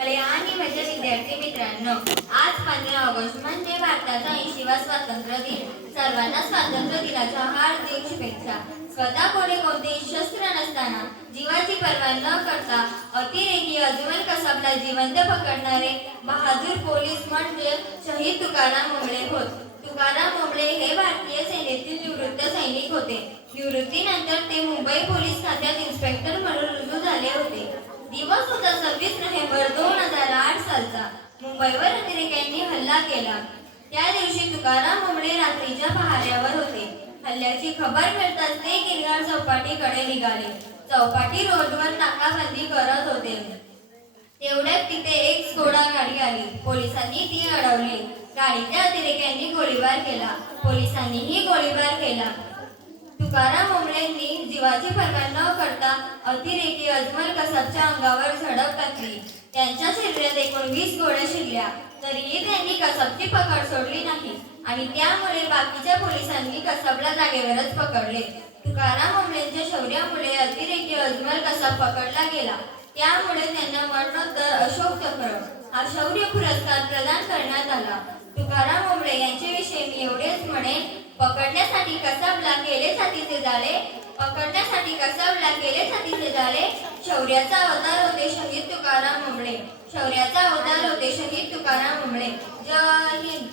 आणि माझ्या विद्यार्थी मित्रांनो, आज 15 ऑगस्ट म्हणजे भारताचा 80वा स्वातंत्र्य दिन. सर्वांना स्वातंत्र्य दिनाच्या हार्दिक शुभेच्छा. स्वतः कोणतेही शस्त्र नसताना जीवाची पर्वा न करता अतिरेकी अजमल कसाबला जिवंत पकडणारे बहादूर पोलीस म्हणजे शहीद तुकाराम मुंबळे होत. तुकाराम मुंबळे हे भारतीय सेनेतील निवृत्त सैनिक होते. निवृत्तीनंतर ते मुंबई पोलीस खात्यात इन्स्पेक्टर म्हणून रुजू झाले होते. दिवस होता 26 नोव्हेंबर 2008 सालचा. मुंबईवर अतिरेक्यांनी हल्ला केला. त्या दिवशी तुकाराम मुंबळे रात्रीच्या पहाऱ्यावर होते. हल्ल्याची खबर मिळताच ते गिरगार चौपाटीकडे निघाले. चौपाटी रोडवर नाकाबंदी करत होते. तेवढ्यात तिथे एक स्कोडा गाडी आली. पोलिसांनी ती अडवली. गाडीच्या अतिरेक्यांनी गोळीबार केला. पोलिसांनीही गोळीबार केला. तुकाराम मुंबळेंनी जीवाची पर्वा न करता अतिरेकी अजमल कसाबच्या अंगावर झडप टाकली. त्यांच्या शरीरात एकूण 20 गोळ्या शिरल्या. तरीही त्यांनी कसाबची पकड सोडली नाही आणि त्यामुळे बाकीच्या पोलिसांनी कसाबला जागेवरच पकडले. तुकाराम मुंबळेंच्या शौर्यामुळे अतिरेकी अजमल कसाब पकडला गेला. त्यामुळे त्यांना मरणोत्तर अशोक चक्र हा शौर्य पुरस्कार प्रदान करण्यात आला. तुकाराम मुंबळे यांच्याविषयी मी एवढेच म्हणेन, पकडण्यासाठी कसाबला केले छातीचे जाळे, पकडण्यासाठी कसाबला केले छातीचे जाळे. शौर्याचा अवतार होते शहीद तुकाराम मुंबळे. शौर्याचा अवतार होते शहीद तुकाराम मुंबळे. जय हिंद.